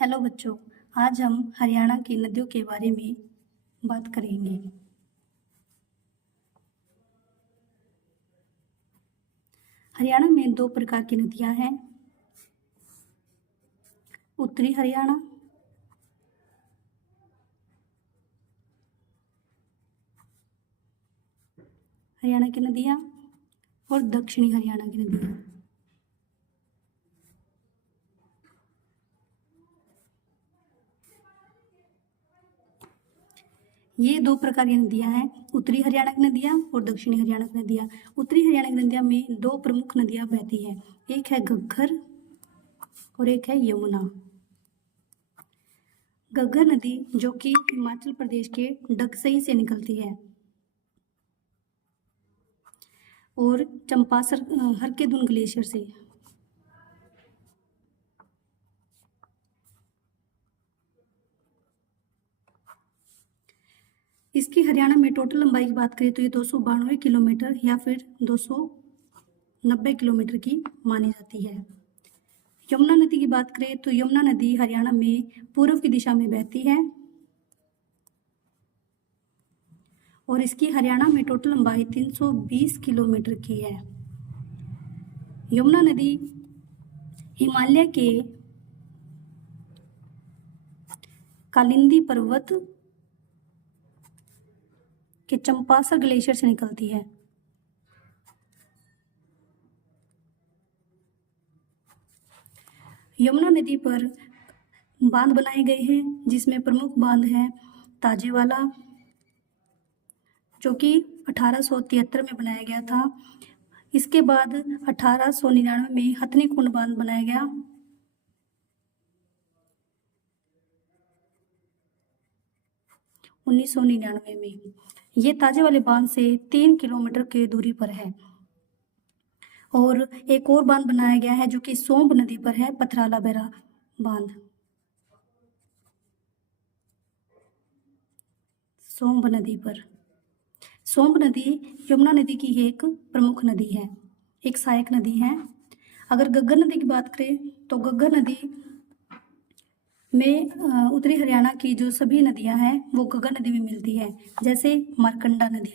Hello बच्चों, आज हम हरियाणा की नदियों के बारे में बात करेंगे। हरियाणा में दो प्रकार की नदियां हैं। उत्तरी हरियाणा की नदियां और दक्षिणी हरियाणा की नदियां। ये दो प्रकार की नदियां हैं, उत्तरी हरियाणा की नदियां और दक्षिणी हरियाणा की नदियां। उत्तरी हरियाणा की नदियां में दो प्रमुख नदियां बहती हैं, एक है घग्गर और एक है यमुना। घग्गर नदी जो कि हिमाचल प्रदेश के डगसई से निकलती है और चंपासर हरकेदुन ग्लेशियर से। इसकी हरियाणा में टोटल लंबाई की बात करें तो ये 292 किलोमीटर या फिर 290 किलोमीटर की मानी जाती है। यमुना नदी की बात करें तो यमुना नदी हरियाणा में पूर्व की दिशा में बहती है और इसकी हरियाणा में टोटल लंबाई 320 किलोमीटर की है। यमुना नदी हिमालय के कालिंदी पर्वत के चंपासर ग्लेशियर से निकलती है। यमुना नदी पर बांध बनाए गए हैं, जिसमें प्रमुख बांध है ताजेवाला, जो कि 1873 में बनाया गया था। इसके बाद 1899 में हथनी कुंड बांध बनाया गया। 1999 में ये ताजे वाले बांध से 3 किलोमीटर की दूरी पर है। और एक और बांध बनाया गया है जो कि सोम्ब नदी पर है, पथराला बैरा बांध। सोम्ब नदी पर। सोम्ब नदी यमुना नदी की एक प्रमुख नदी है, एक सहायक नदी है। अगर घग्गर नदी की बात करें तो घग्गर नदी में उत्तरी हरियाणा की जो सभी नदियां हैं वो घग्गर नदी में मिलती है, जैसे मारकंडा नदी।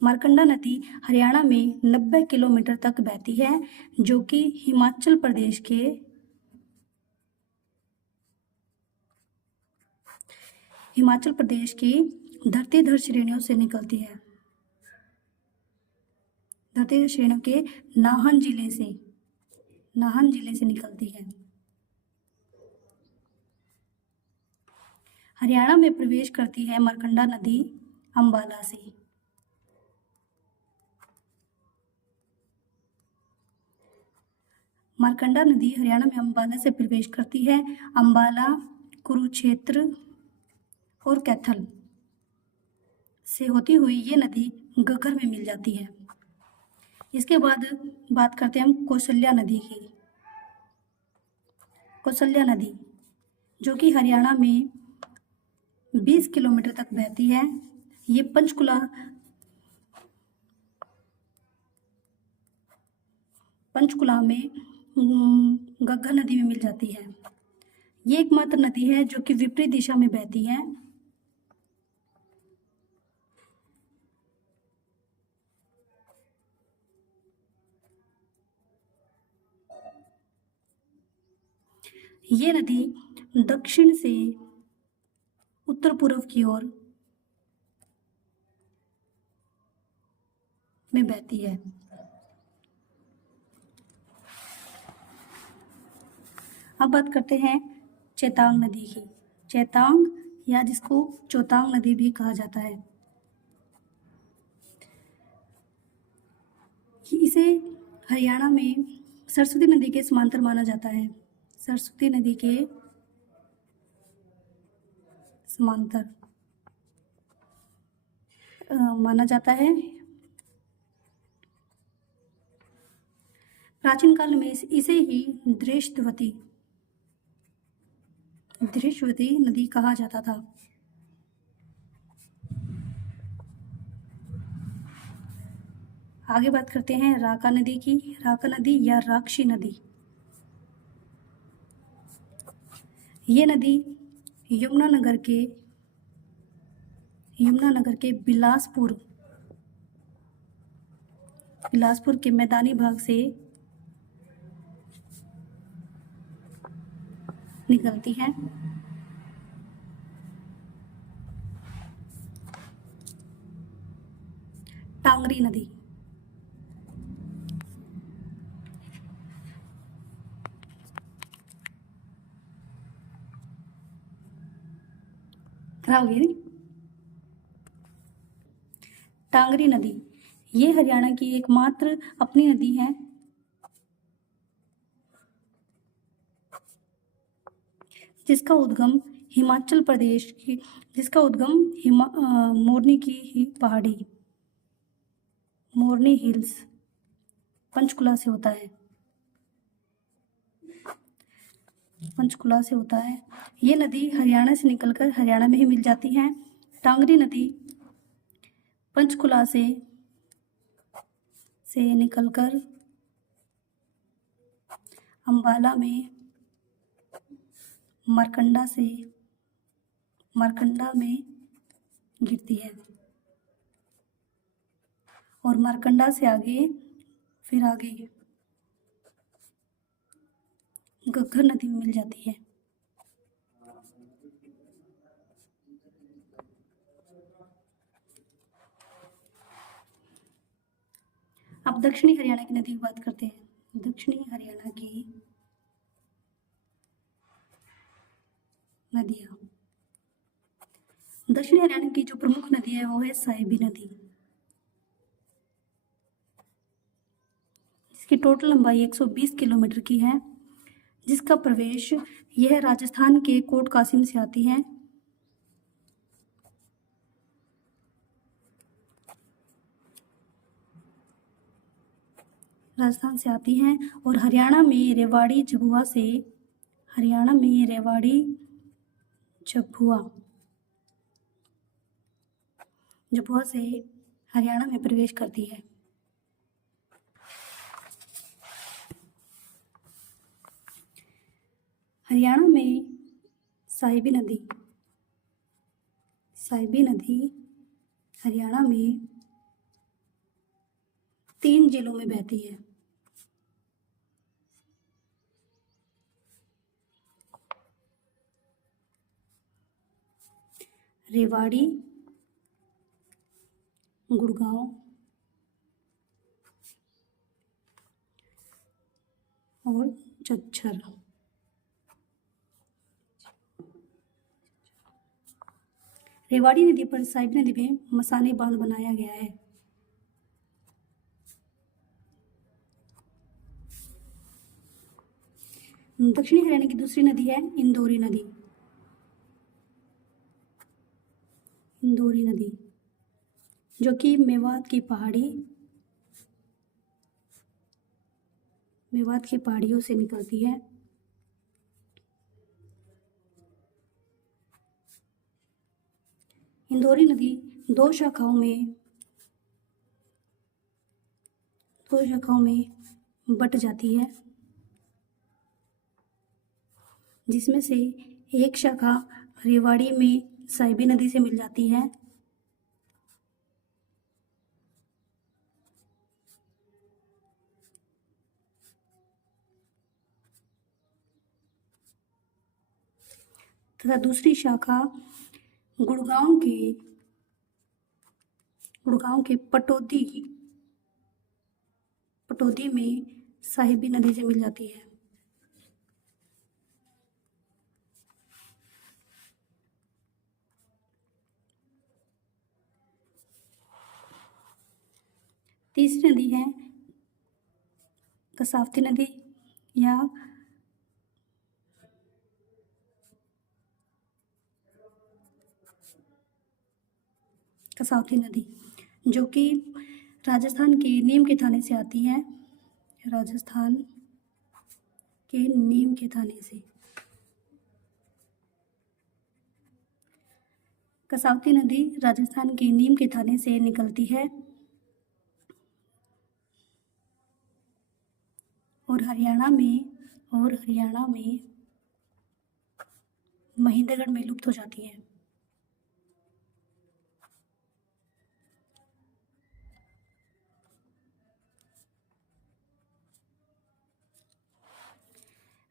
मारकंडा नदी हरियाणा में 90 किलोमीटर तक बहती है, जो कि हिमाचल प्रदेश की धरतीधर श्रेणियों से निकलती है। धरतीधर श्रेणियों के नाहन जिले से निकलती है। हरियाणा में प्रवेश करती है मारकंडा नदी अंबाला से। मारकंडा नदी हरियाणा में अंबाला से प्रवेश करती है। अंबाला, कुरुक्षेत्र और कैथल से होती हुई ये नदी घग्गर में मिल जाती है। इसके बाद बात करते हैं हम कौशल्या नदी की। कौशल्या नदी जो कि हरियाणा में 20 किलोमीटर तक बहती है। ये पंचकुला में घग्गर नदी में मिल जाती है। ये एकमात्र नदी है जो कि विपरीत दिशा में बहती है। ये नदी दक्षिण से उत्तर पूर्व की ओर में बहती है। अब बात करते हैं चेतांग नदी की। चेतांग या जिसको चौतांग नदी भी कहा जाता है, इसे हरियाणा में सरस्वती नदी के समांतर माना जाता है। सरस्वती नदी के समांतर माना जाता है। प्राचीन काल में इसे ही दृष्टवती नदी कहा जाता था। आगे बात करते हैं राका नदी की। राका नदी या राक्षी नदी। ये नदी यमुनानगर के बिलासपुर के मैदानी भाग से निकलती है। टांगरी नदी, टांगरी नदी ये हरियाणा की एकमात्र अपनी नदी है जिसका उद्गम मोरनी की ही पहाड़ी मोरनी हिल्स पंचकुला से होता है। ये नदी हरियाणा से निकलकर हरियाणा में ही मिल जाती है। टांगरी नदी पंचकुला से निकलकर अंबाला में मारकंडा में गिरती है और मारकंडा से आगे घग्गर नदी में मिल जाती है। अब दक्षिणी हरियाणा की नदी की बात करते हैं। दक्षिणी हरियाणा की नदियाँ, दक्षिणी हरियाणा की जो प्रमुख नदी है वो है साहिबी नदी, जिसकी टोटल लंबाई 120 किलोमीटर की है, जिसका प्रवेश यह राजस्थान के कोट कासिम से आती है। राजस्थान से आती हैं और हरियाणा में रेवाड़ी झबुआ से हरियाणा में प्रवेश करती है। हरियाणा में साहिबी नदी हरियाणा में 3 जिलों में बहती है। रेवाड़ी, गुड़गांव और झज्जर। रेवाड़ी नदी पर साहिबी नदी में मसाने बांध बनाया गया है। दक्षिणी हरियाणा की दूसरी नदी है इंदौरी नदी जो कि मेवात की पहाड़ियों से निकलती है। इंदौरी नदी दो शाखाओं में बट जाती है, जिसमें से एक शाखा रेवाड़ी में साहिबी नदी से मिल जाती है तथा दूसरी शाखा गुड़गांव के पटौदी में साहिबी नदी से मिल जाती है। तीसरी नदी है कसावती नदी या कसावती नदी, जो कि राजस्थान के नीम के थाने से आती है। राजस्थान के नीम के थाने से कसावती नदी राजस्थान के नीम के थाने से निकलती है और हरियाणा में महेंद्रगढ़ में लुप्त हो जाती है।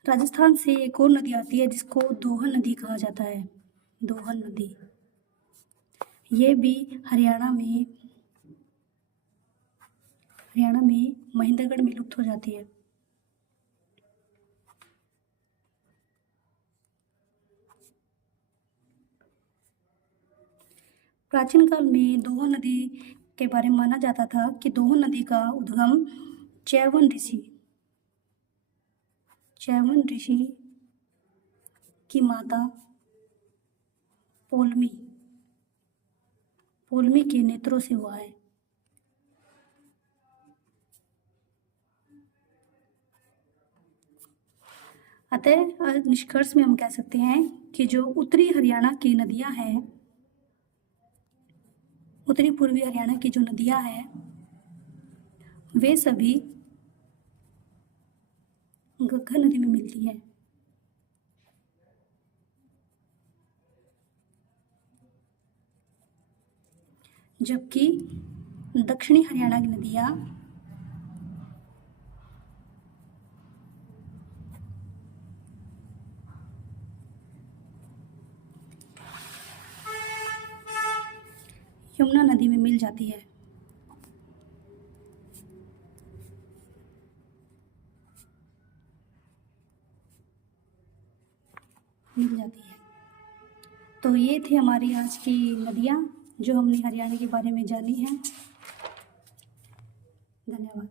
राजस्थान से एक और नदी आती है जिसको दोहन नदी कहा जाता है। दोहन नदी, ये भी हरियाणा में महेंद्रगढ़ में लुप्त हो जाती है। प्राचीन काल में दोहन नदी के बारे में माना जाता था कि दोहन नदी का उद्गम चैवन ऋषि की माता पोलमी के नेत्रों से हुआ है। अतः निष्कर्ष में हम कह सकते हैं कि जो उत्तरी पूर्वी हरियाणा की जो नदियां हैं वे सभी घग्गर नदी में मिलती है। जबकि दक्षिणी हरियाणा की नदियां यमुना नदी में मिल जाती है। तो ये थी हमारी आज की नदियाँ जो हमने हरियाणा के बारे में जानी हैं। धन्यवाद।